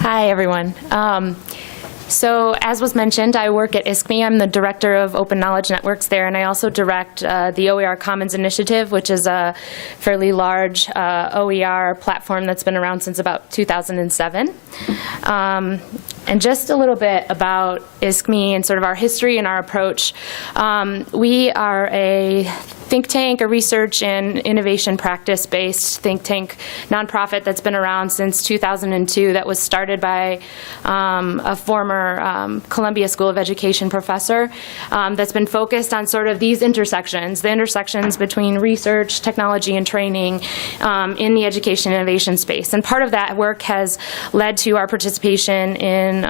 Hi, everyone. So as was mentioned, I work at ISKME. I'm the director of Open Knowledge Networks there, and I also direct the OER Commons Initiative, which is a fairly large OER platform that's been around since about 2007. And just a little bit about ISKME and sort of our history and our approach. We are a think tank, a research and innovation practice-based think tank nonprofit that's been around since 2002 that was started by a former Columbia School of Education professor that's been focused on sort of these intersections, the intersections between research, technology, and training in the education innovation space. And part of that work has led to our participation in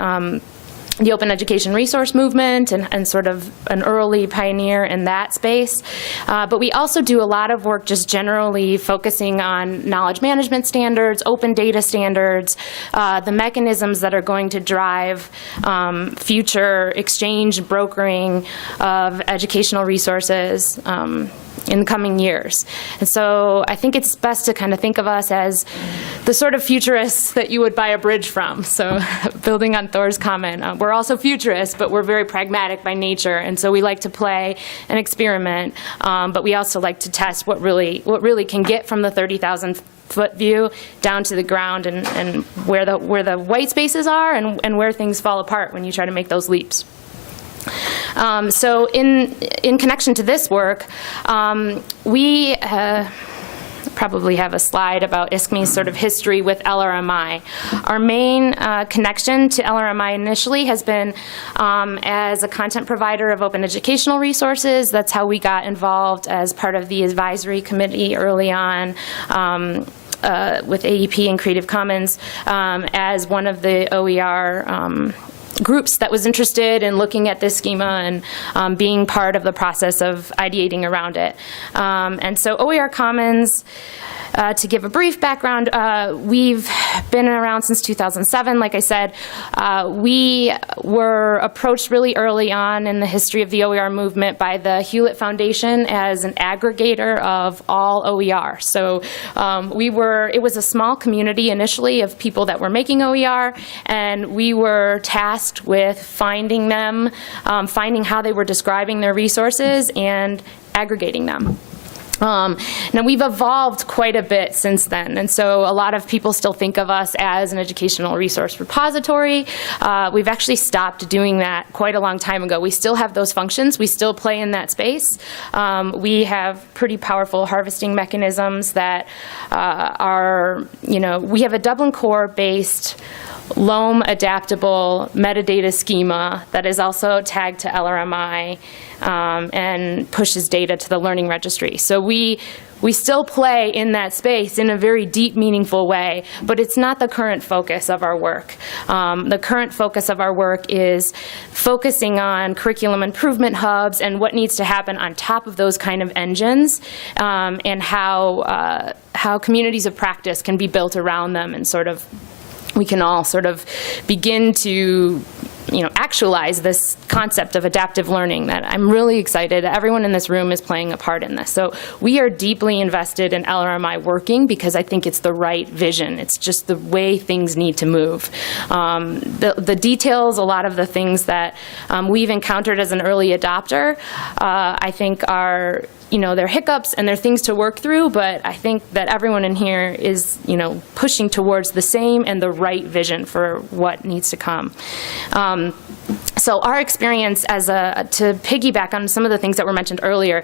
the open education resource movement and sort of an early pioneer in that space. But we also do a lot of work just generally focusing on knowledge management standards, open data standards, the mechanisms that are going to drive future exchange, brokering of educational resources in the coming years. And so I think it's best to kind of think of us as the sort of futurists that you would buy a bridge from. So building on Thor's comment, we're also futurists, but we're very pragmatic by nature. And so we like to play and experiment, but we also like to test what really can get from the 30,000-foot view down to the ground and where the white spaces are and where things fall apart when you try to make those leaps. So in connection to this work, we probably have a slide about ISKME's sort of history with LRMI. Our main connection to LRMI initially has been as a content provider of open educational resources. That's how we got involved as part of the advisory committee early on. With AEP and Creative Commons as one of the OER groups that was interested in looking at this schema and being part of the process of ideating around it. And so OER Commons, to give a brief background, we've been around since 2007. Like I said, we were approached really early on in the history of the OER movement by the Hewlett Foundation as an aggregator of all OER. So it was a small community initially of people that were making OER, and we were tasked with finding them, finding how they were describing their resources, and aggregating them. Now we've evolved quite a bit since then, and so a lot of people still think of us as an educational resource repository. We've actually stopped doing that quite a long time ago. We still have those functions. We still play in that space. We have pretty powerful harvesting mechanisms that we have a Dublin core based LOM adaptable metadata schema that is also tagged to LRMI and pushes data to the learning registry. So we still play in that space in a very deep, meaningful way, but it's not the current focus of our work. The current focus of our work is focusing on curriculum improvement hubs and what needs to happen on top of those kind of engines, and how communities of practice can be built around them, and sort of we can all sort of begin to actualize this concept of adaptive learning that I'm really excited that everyone in this room is playing a part in this. So we are deeply invested in LRMI working because I think it's the right vision. It's just the way things need to move. The details, a lot of the things that we've encountered as an early adopter, I think are there are hiccups and there are things to work through, but I think that everyone in here is, pushing towards the same and the right vision for what needs to come. So our experience to piggyback on some of the things that were mentioned earlier,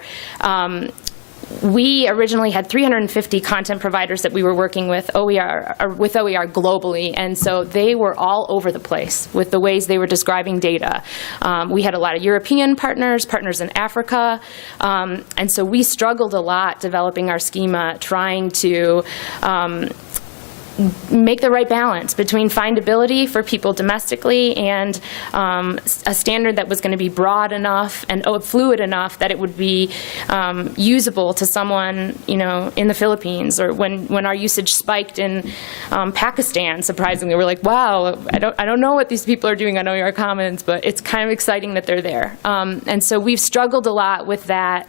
we originally had 350 content providers that we were working with OER globally, and so they were all over the place with the ways they were describing data. We had a lot of European partners in Africa, and so we struggled a lot developing our schema, trying to make the right balance between findability for people domestically and a standard that was going to be broad enough and fluid enough that it would be usable to someone in the Philippines, or when our usage spiked in Pakistan, surprisingly, we're like, wow, I don't know what these people are doing on OER Commons, but it's kind of exciting that they're there. And so we've struggled a lot with that,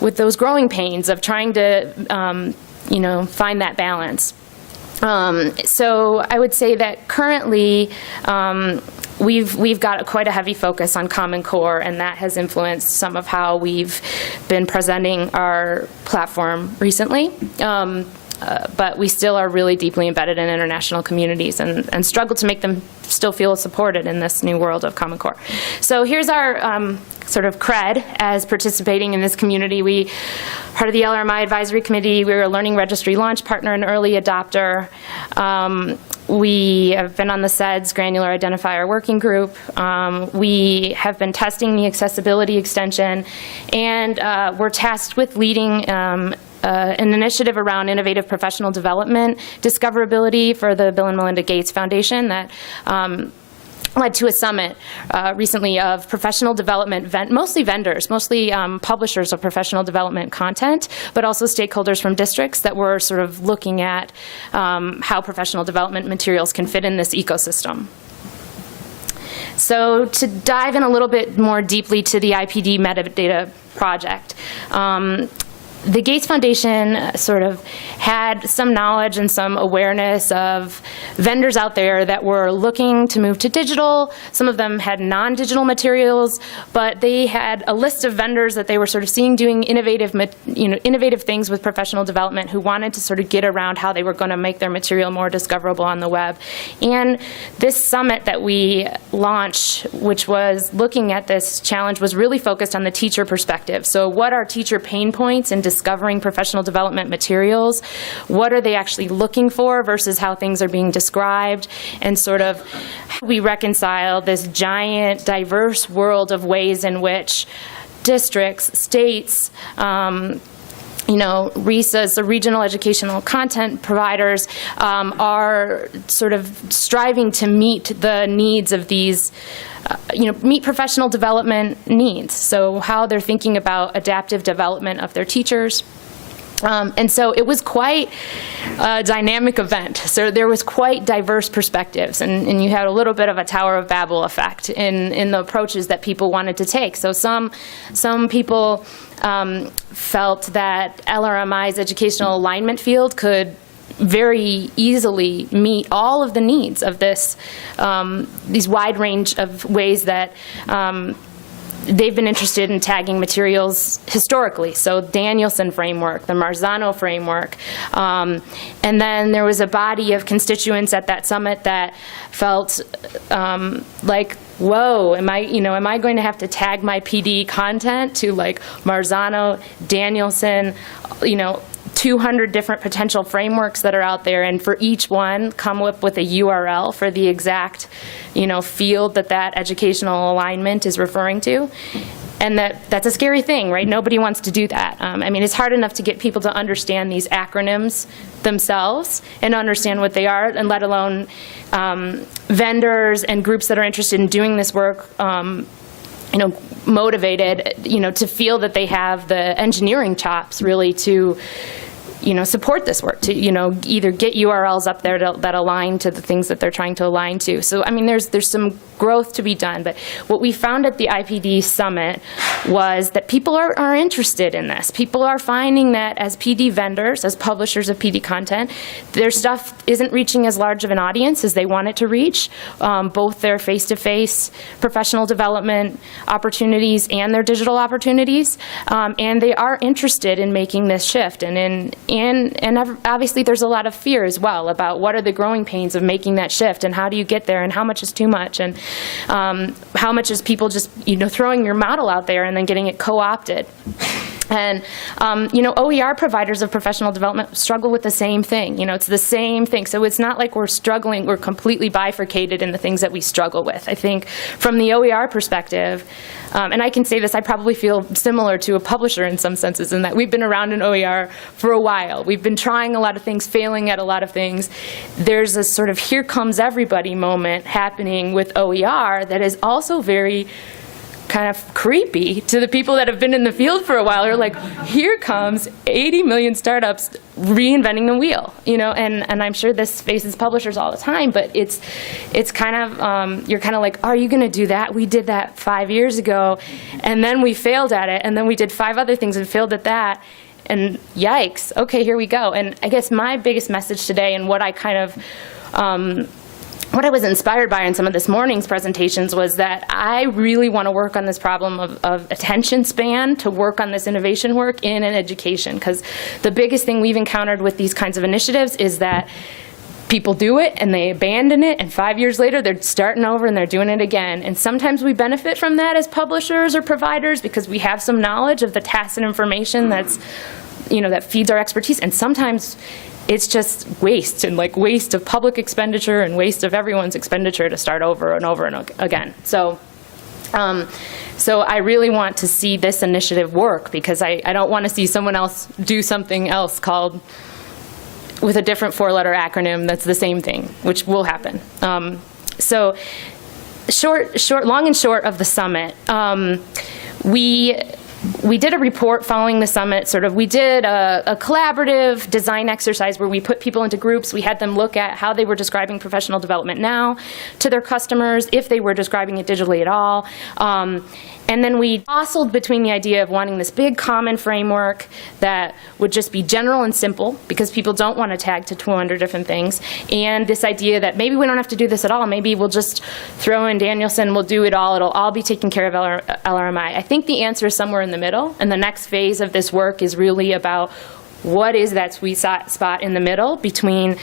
with those growing pains of trying to find that balance. So I would say that currently we've got quite a heavy focus on Common Core, and that has influenced some of how we've been presenting our platform recently. But we still are really deeply embedded in international communities and struggle to make them still feel supported in this new world of Common Core. So here's our sort of cred as participating in this community. Part of the LRMI Advisory Committee, we were a Learning Registry launch partner and early adopter. We have been on the SEDS Granular Identifier Working Group. We have been testing the accessibility extension, and we're tasked with leading an initiative around innovative professional development discoverability for the Bill and Melinda Gates Foundation that led to a summit recently of professional development, mostly vendors, mostly publishers of professional development content, but also stakeholders from districts that were sort of looking at how professional development materials can fit in this ecosystem. So to dive in a little bit more deeply to the IPD metadata project, the Gates Foundation sort of had some knowledge and some awareness of vendors out there that were looking to move to digital. Some of them had non-digital materials, but they had a list of vendors that they were sort of seeing doing innovative things with professional development who wanted to sort of get around how they were going to make their material more discoverable on the web. And this summit that we launched, which was looking at this challenge, was really focused on the teacher perspective. So what are teacher pain points in discovering professional development materials? What are they actually looking for versus how things are being described? And sort of how we reconcile this giant, diverse world of ways in which districts, states, RESAs, the regional educational content providers, are sort of striving to meet the needs of these meet professional development needs. So how they're thinking about adaptive development of their teachers. And so it was quite a dynamic event. So there was quite diverse perspectives, and you had a little bit of a Tower of Babel effect in the approaches that people wanted to take. So some people felt that LRMI's educational alignment field could very easily meet all of the needs of this, these wide range of ways that they've been interested in tagging materials historically. So Danielson framework, the Marzano framework. And then there was a body of constituents at that summit that felt like, whoa, am I going to have to tag my PD content to like Marzano, Danielson, 200 different potential frameworks that are out there, and for each one come up with a URL for the exact field that educational alignment is referring to. And that's a scary thing, right? Nobody wants to do that. It's hard enough to get people to understand these acronyms themselves and understand what they are, and let alone vendors and groups that are interested in doing this work motivated, to feel that they have the engineering chops really to support this work, to either get URLs up there that align to the things that they're trying to align to. So there's some growth to be done, but what we found at the IPD Summit was that people are interested in this. People are finding that as PD vendors, as publishers of PD content, their stuff isn't reaching as large of an audience as they want it to reach, both their face-to-face professional development opportunities and their digital opportunities, and they are interested in making this shift. And obviously there's a lot of fear as well about what are the growing pains of making that shift, and how do you get there, and how much is too much, and how much is people just throwing your model out there and then getting it co-opted. And OER providers of professional development struggle with the same thing. It's the same thing. So it's not like we're completely bifurcated in the things that we struggle with. I think from the OER perspective, and I can say this, I probably feel similar to a publisher in some senses, in that we've been around in OER for a while. We've been trying a lot of things, failing at a lot of things. There's a sort of here comes everybody moment happening with OER that is also very kind of creepy to the people that have been in the field for a while. They're like, here comes 80 million startups reinventing the wheel, and I'm sure this faces publishers all the time, but it's kind of, you're kind of like, are you going to do that? We did that 5 years ago, and then we failed at it, and then we did 5 other things and failed at that. And yikes, okay, here we go. And I guess my biggest message today, and what I kind of, what I was inspired by in some of this morning's presentations, was that I really want to work on this problem of attention span, to work on this innovation work in education. Because the biggest thing we've encountered with these kinds of initiatives is that people do it and they abandon it, and 5 years later they're starting over and they're doing it again. And sometimes we benefit from that as publishers or providers because we have some knowledge of the tacit information that's, that feeds our expertise. And sometimes it's just waste, and like waste of public expenditure and waste of everyone's expenditure to start over and over and again. So I really want to see this initiative work, because I don't want to see someone else do something else called, with a different 4-letter acronym that's the same thing, which will happen. So long and short of the summit, we did a report following the summit. We did a collaborative design exercise where we put people into groups. We had them look at how they were describing professional development now to their customers, if they were describing it digitally at all. And then we jostled between the idea of wanting this big common framework that would just be general and simple, because people don't want to tag to 200 different things, and this idea that maybe we don't have to do this at all. Maybe we'll just throw in Danielson, we'll do it all. It'll all be taken care of LRMI. I think the answer is somewhere in the middle, and the next phase of this work is really about what is that sweet spot in the middle between,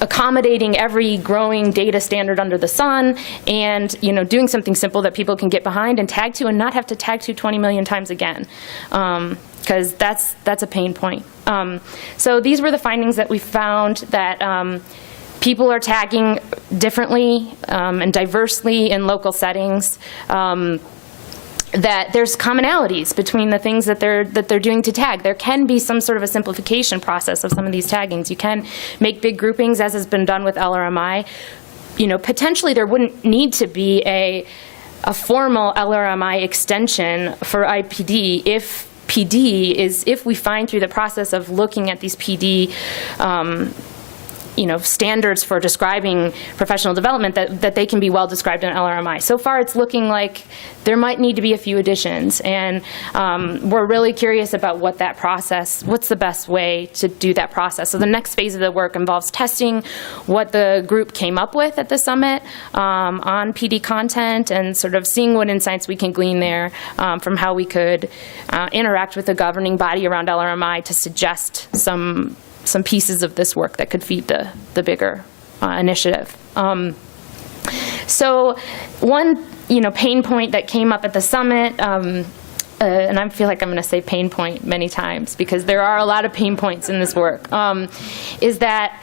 accommodating every growing data standard under the sun, and doing something simple that people can get behind and tag to, and not have to tag to 20 million times again, because that's a pain point. So these were the findings that we found, that people are tagging differently and diversely in local settings. That there's commonalities between the things that they're doing to tag. There can be some sort of a simplification process of some of these taggings. You can make big groupings, as has been done with LRMI. Potentially there wouldn't need to be a formal LRMI extension for IPD if we find through the process of looking at these PD standards for describing professional development, that they can be well described in LRMI. So far, it's looking like there might need to be a few additions, and we're really curious about what's the best way to do that process. So the next phase of the work involves testing what the group came up with at the summit on PD content, and sort of seeing what insights we can glean there from how we could interact with the governing body around LRMI to suggest some pieces of this work that could feed the bigger initiative. So one pain point that came up at the summit, and I feel like I'm going to say pain point many times because there are a lot of pain points in this work, is that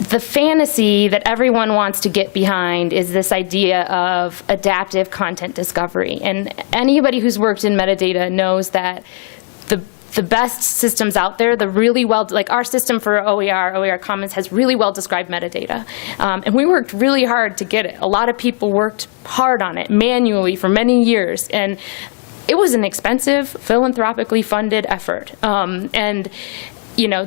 the fantasy that everyone wants to get behind is this idea of adaptive content discovery. And anybody who's worked in metadata knows that the best systems out there, the really well, like our system for OER Commons has really well described metadata. And we worked really hard to get it. A lot of people worked hard on it manually for many years. And it was an expensive, philanthropically funded effort. And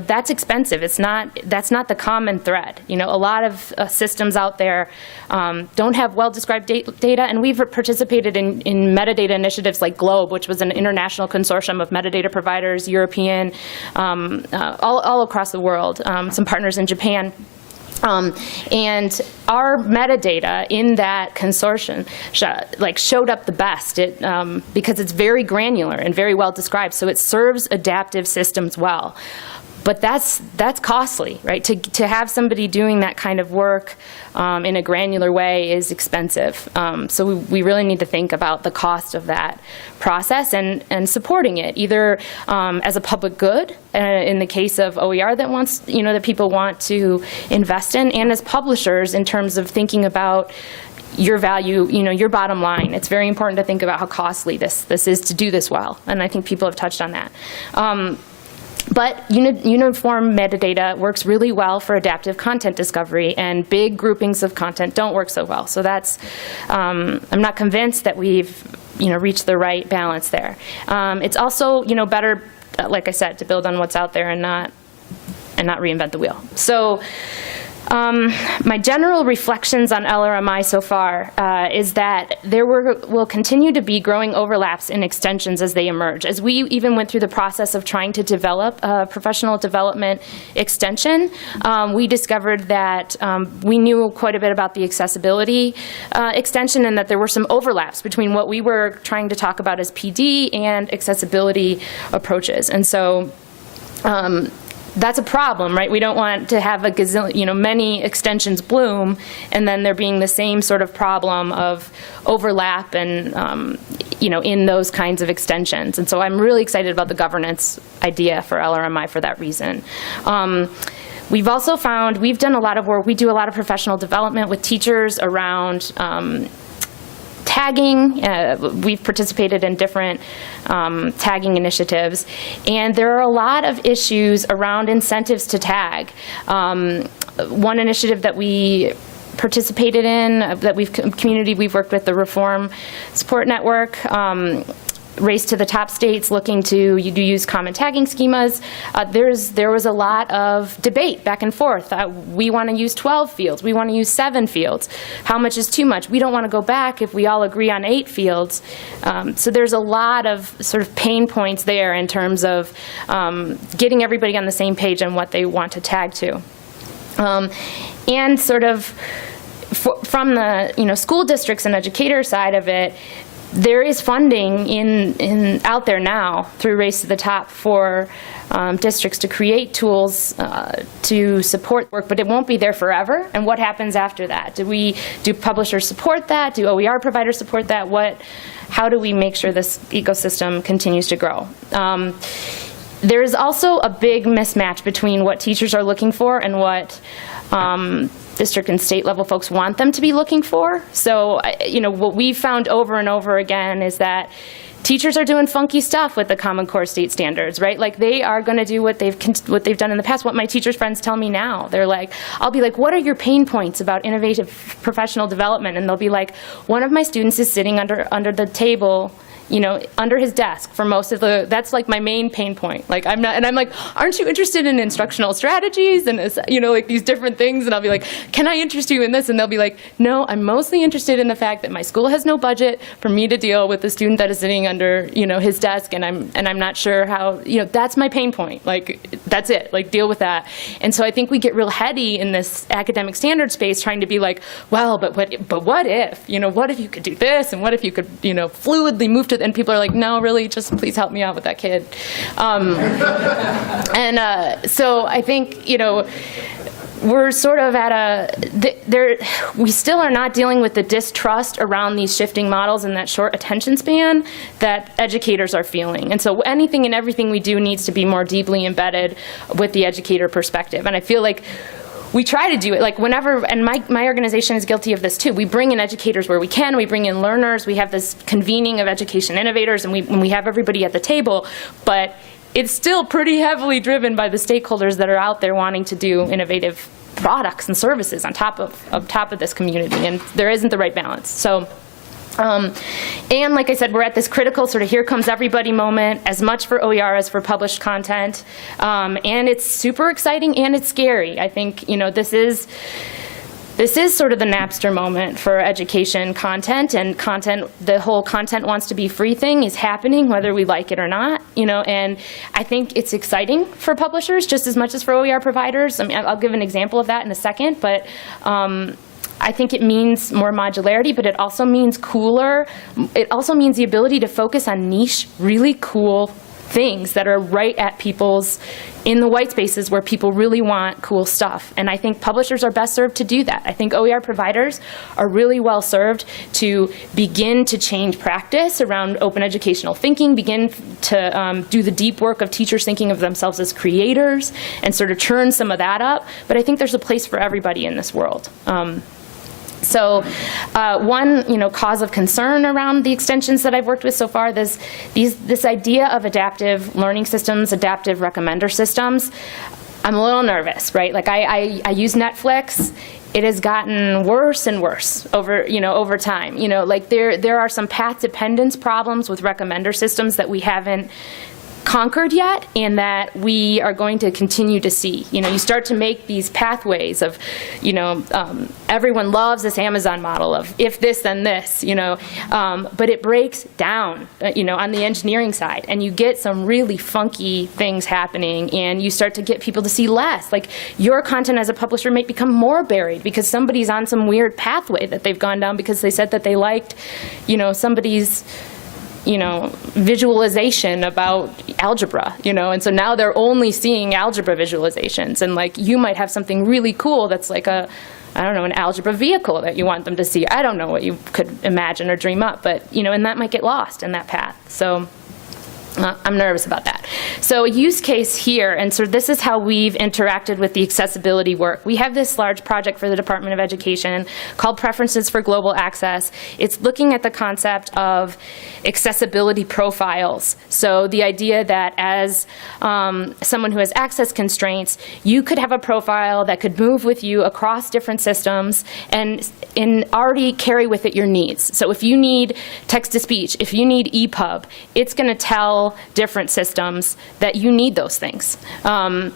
that's expensive. That's not the common thread. A lot of systems out there don't have well-described data, and we've participated in metadata initiatives like GLOBE, which was an international consortium of metadata providers, European, all across the world, some partners in Japan. And our metadata in that consortium showed up the best because it's very granular and very well described, so it serves adaptive systems well. But that's costly, right? To have somebody doing that kind of work in a granular way is expensive. So we really need to think about the cost of that process and supporting it, either as a public good in the case of OER that people want to invest in, and as publishers in terms of thinking about your value, your bottom line. It's very important to think about how costly this is to do this well, and I think people have touched on that. But uniform metadata works really well for adaptive content discovery, and big groupings of content don't work so well. So that's, I'm not convinced that we've reached the right balance there. It's also better, like I said, to build on what's out there and not reinvent the wheel. So My general reflections on LRMI so far is that there will continue to be growing overlaps in extensions as they emerge. As we even went through the process of trying to develop a professional development extension, we discovered that we knew quite a bit about the accessibility extension, and that there were some overlaps between what we were trying to talk about as PD and accessibility approaches. And so that's a problem, right? We don't want to have a gazillion, many extensions bloom, and then there being the same sort of problem of overlap and, in those kinds of extensions. And so I'm really excited about the governance idea for LRMI for that reason. We've also found, we've done a lot of work, we do a lot of professional development with teachers around tagging. We've participated in different tagging initiatives, and there are a lot of issues around incentives to tag. One initiative that we participated in, that we've worked with, the Reform Support Network, Race to the Top states looking to use common tagging schemas. There was a lot of debate back and forth. We want to use 12 fields. We want to use 7 fields. How much is too much? We don't want to go back if we all agree on 8 fields. So there's a lot of sort of pain points there in terms of getting everybody on the same page on what they want to tag to. And sort of from the school districts and educator side of it, there is funding out there now through Race to the Top for districts to create tools to support work, but it won't be there forever. And what happens after that? Do publishers support that? Do OER providers support that? How do we make sure this ecosystem continues to grow? There is also a big mismatch between what teachers are looking for and what district and state level folks want them to be looking for. So, what we've found over and over again is that teachers are doing funky stuff with the Common Core state standards, right? Like, they are going to do what they've done in the past. What my teachers' friends tell me now, they're like, I'll be like, what are your pain points about innovative professional development? And they'll be like, one of my students is sitting under the table, under his desk for most of that's like my main pain point. Like, I'm like, aren't you interested in instructional strategies and, like these different things? And I'll be like, can I interest you in this? And they'll be like, no, I'm mostly interested in the fact that my school has no budget for me to deal with the student that is sitting under, his desk, and I'm not sure how, that's my pain point. Like, that's it, like, deal with that. And so I think we get real heady in this academic standard space trying to be like, well, but what if, what if you could do this? And what if you could, fluidly move to, and people are like, no, really, just please help me out with that kid. So I think, we're sort of at we still are not dealing with the distrust around these shifting models and that short attention span that educators are feeling. And so anything and everything we do needs to be more deeply embedded with the educator perspective. And I feel like we try to do it, like, whenever, and my organization is guilty of this too. We bring in educators where we can, we bring in learners, we have this convening of education innovators, and we have everybody at the table, but it's still pretty heavily driven by the stakeholders that are out there wanting to do innovative products and services on top of this community, and there isn't the right balance. So. And like I said, we're at this critical sort of here comes everybody moment, as much for OER as for published content. And it's super exciting and it's scary. I think, this is sort of the Napster moment for education content, and the whole content wants to be free thing is happening whether we like it or not, and I think it's exciting for publishers just as much as for OER providers. I mean, I'll give an example of that in a second, but I think it means more modularity, but it also means cooler. It also means the ability to focus on niche, really cool things that are right at in the white spaces where people really want cool stuff. And I think publishers are best served to do that. I think OER providers are really well served to begin to change practice around open educational thinking, begin to do the deep work of teachers thinking of themselves as creators, and sort of churn some of that up. But I think there's a place for everybody in this world. So one, cause of concern around the extensions that I've worked with so far, this idea of adaptive learning systems, adaptive recommender systems, I'm a little nervous, right? Like, I use Netflix. It has gotten worse and worse over time. Like, there are some path dependence problems with recommender systems that we haven't conquered yet, and that we are going to continue to see. You start to make these pathways of, everyone loves this Amazon model of if this, then this, but it breaks down, on the engineering side, and you get some really funky things happening, and you start to get people to see less. Like, your content as a publisher might become more buried because somebody's on some weird pathway that they've gone down because they said that they liked, somebody's visualization about algebra, and so now they're only seeing algebra visualizations, and like you might have something really cool that's like an algebra vehicle that you want them to see. I don't know what you could imagine or dream up, but and that might get lost in that path. So I'm nervous about that. So a use case here, and so this is how we've interacted with the accessibility work. We have this large project for the Department of Education called Preferences for Global Access. It's looking at the concept of accessibility profiles. So the idea that as someone who has access constraints, you could have a profile that could move with you across different systems and already carry with it your needs. So if you need text-to-speech, if you need EPUB, it's going to tell different systems that you need those things. And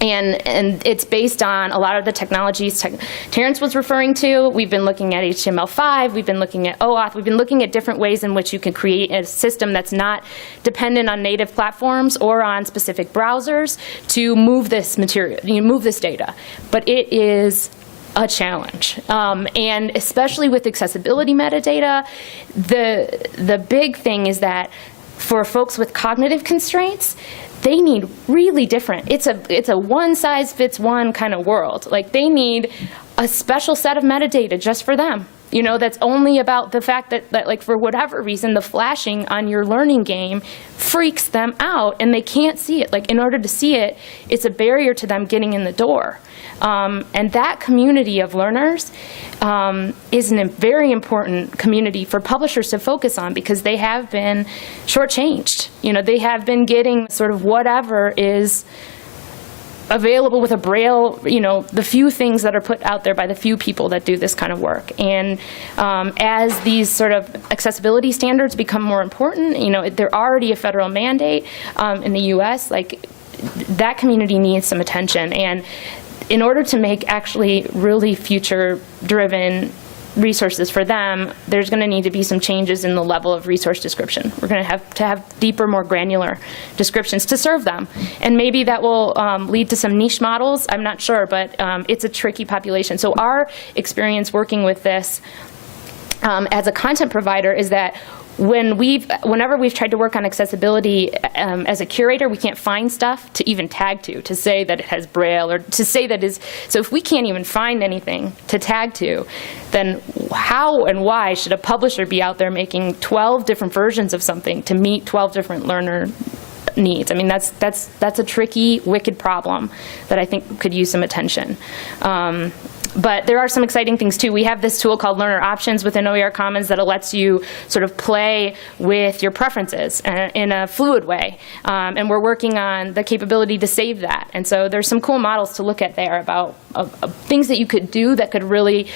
it's based on a lot of the technologies Terrence was referring to. We've been looking at HTML5, we've been looking at OAuth, we've been looking at different ways in which you can create a system that's not dependent on native platforms or on specific browsers to move this material, move this data. But it is a challenge, and especially with accessibility metadata, the big thing is that for folks with cognitive constraints, they need really different. It's a one-size-fits-one kind of world. Like, they need a special set of metadata just for them. That's only about the fact that like, for whatever reason, the flashing on your learning game freaks them out, and they can't see it. Like, in order to see it, it's a barrier to them getting in the door. And that community of learners is a very important community for publishers to focus on, because they have been shortchanged. They have been getting sort of whatever is available with a Braille, the few things that are put out there by the few people that do this kind of work. And as these sort of accessibility standards become more important, they're already a federal mandate in the US, like, that community needs some attention. And in order to make actually really future-driven resources for them, there's going to need to be some changes in the level of resource description. We're going to have deeper, more granular descriptions to serve them. And maybe that will lead to some niche models. I'm not sure, but it's a tricky population. So our experience working with this as a content provider is that whenever we've tried to work on accessibility as a curator, we can't find stuff to even tag to say that it has Braille, or to say that is. So if we can't even find anything to tag to, then how and why should a publisher be out there making 12 different versions of something to meet 12 different learner needs? I mean, that's a tricky, wicked problem that I think could use some attention. But there are some exciting things too. We have this tool called Learner Options within OER Commons that lets you sort of play with your preferences in a fluid way. And we're working on the capability to save that. And so there's some cool models to look at there about things that you could do that could really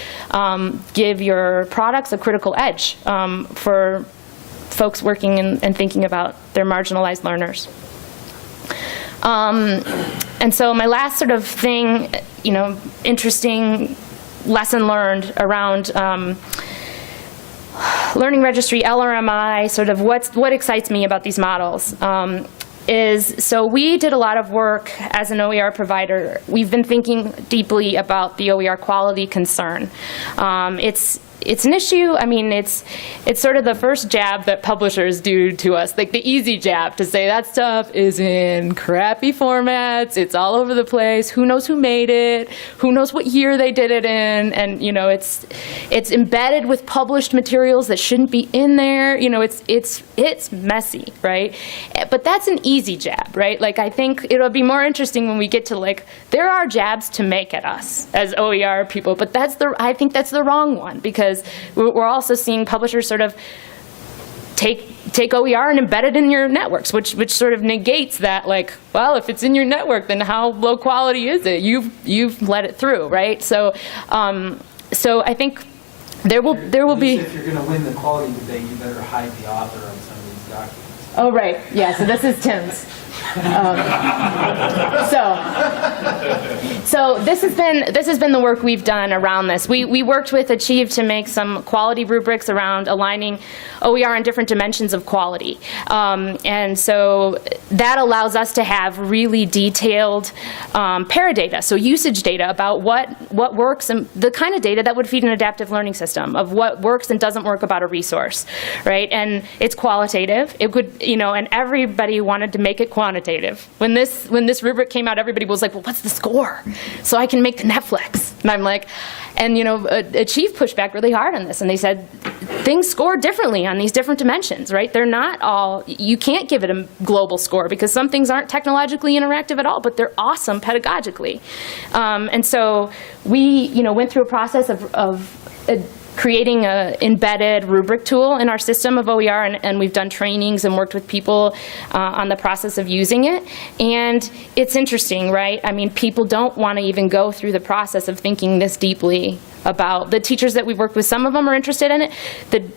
give your products a critical edge for folks working and thinking about their marginalized learners. And so my last sort of thing, interesting lesson learned around Learning Registry, LRMI, sort of what excites me about these models is, so we did a lot of work as an OER provider. We've been thinking deeply about the OER quality concern. It's an issue. I mean, it's sort of the first jab that publishers do to us, like the easy jab to say that stuff is in crappy formats, it's all over the place, who knows who made it, who knows what year they did it in, and it's embedded with published materials that shouldn't be in there. It's messy, right? But that's an easy jab, right? Like, I think it'll be more interesting when we get to, like, there are jabs to make at us as OER people, but I think that's the wrong one, because we're also seeing publishers sort of take OER and embed it in your networks, which sort of negates that, like, well, if it's in your network, then how low quality is it? You've let it through, right? So I think there will be. If you're going to win the quality debate, you better hide the author on some of these documents. Oh, right. Yeah, so this is Tim's. So this has been the work we've done around this. We worked with Achieve to make some quality rubrics around aligning OER in different dimensions of quality. And so that allows us to have really detailed paradata, so usage data about what works and the kind of data that would feed an adaptive learning system of what works and doesn't work about a resource, right? And it's qualitative. It could, and everybody wanted to make it quantitative. When this rubric came out, everybody was like, well, what's the score? So I can make the Netflix. And I'm like, and Achieve pushed back really hard on this, and they said things score differently on these different dimensions, right? They're not all, you can't give it a global score because some things aren't technologically interactive at all, but they're awesome pedagogically. And so we, went through a process of creating an embedded rubric tool in our system of OER, and we've done trainings and worked with people on the process of using it. And it's interesting, right? I mean, people don't want to even go through the process of thinking this deeply about the teachers that we've worked with. Some of them are interested in it.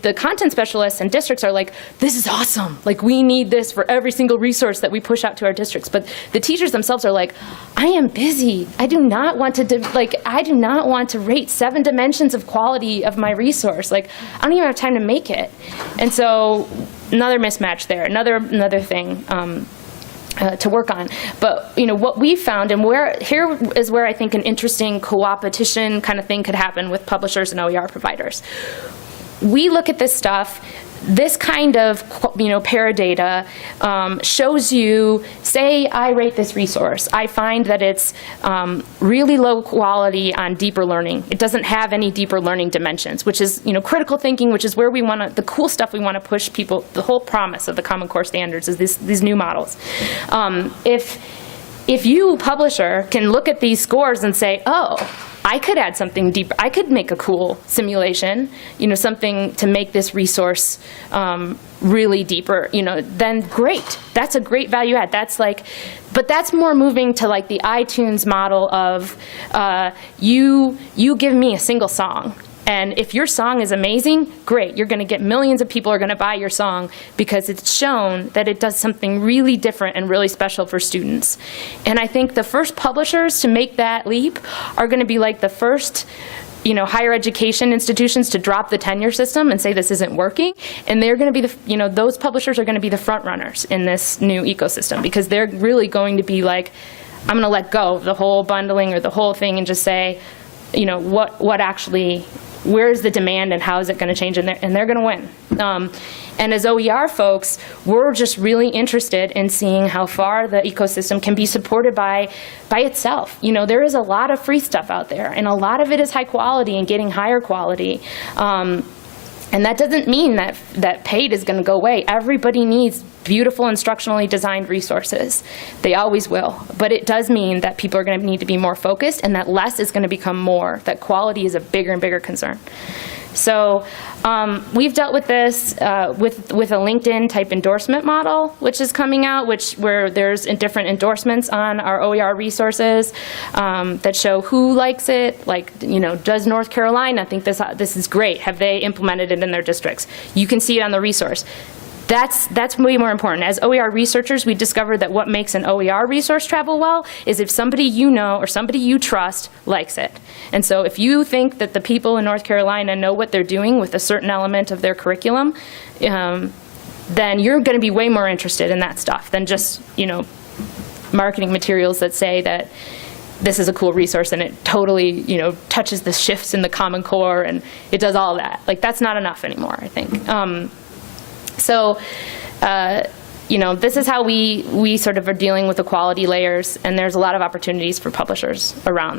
The content specialists and districts are like, this is awesome. Like, we need this for every single resource that we push out to our districts. But the teachers themselves are like, I am busy. I do not want to rate 7 dimensions of quality of my resource. Like, I don't even have time to make it. And so another mismatch there, another thing to work on. But what we found, and here is where I think an interesting co-opetition kind of thing could happen with publishers and OER providers. We look at this stuff. This kind of paradata shows you, say I rate this resource. I find that it's really low quality on deeper learning. It doesn't have any deeper learning dimensions, which is critical thinking, which is where we want to, the cool stuff we want to push people. The whole promise of the Common Core standards is these new models. If you, publisher, can look at these scores and say, oh, I could add something deeper. I could make a cool simulation, something to make this resource really deeper, then great. That's a great value add. But that's more moving to like the iTunes model of you give me a single song. And if your song is amazing, great. You're going to get millions of people are going to buy your song because it's shown that it does something really different and really special for students. And I think the first publishers to make that leap are going to be like the first higher education institutions to drop the tenure system and say this isn't working. And they're going to be those publishers are going to be the front runners in this new ecosystem because they're really going to be like, I'm going to let go of the whole bundling or the whole thing and just say, what actually, where's the demand and how is it going to change, and they're going to win. And as OER folks, we're just really interested in seeing how far the ecosystem can be supported by itself. There is a lot of free stuff out there, and a lot of it is high quality and getting higher quality. And that doesn't mean that paid is going to go away. Everybody needs beautiful instructionally designed resources. They always will. But it does mean that people are going to need to be more focused and that less is going to become more, that quality is a bigger and bigger concern. So we've dealt with this with a LinkedIn type endorsement model, which is coming out, where there's different endorsements on our OER resources that show who likes it. Like, does North Carolina think this is great? Have they implemented it in their districts? You can see it on the resource. That's way more important. As OER researchers, we discovered that what makes an OER resource travel well is if somebody you know or somebody you trust likes it. And so if you think that the people in North Carolina know what they're doing with a certain element of their curriculum, then you're going to be way more interested in that stuff than just, marketing materials that say that this is a cool resource and it totally, touches the shifts in the Common Core and it does all that. Like, that's not enough anymore, I think. So, this is how we sort of are dealing with the quality layers, and there's a lot of opportunities for publishers around.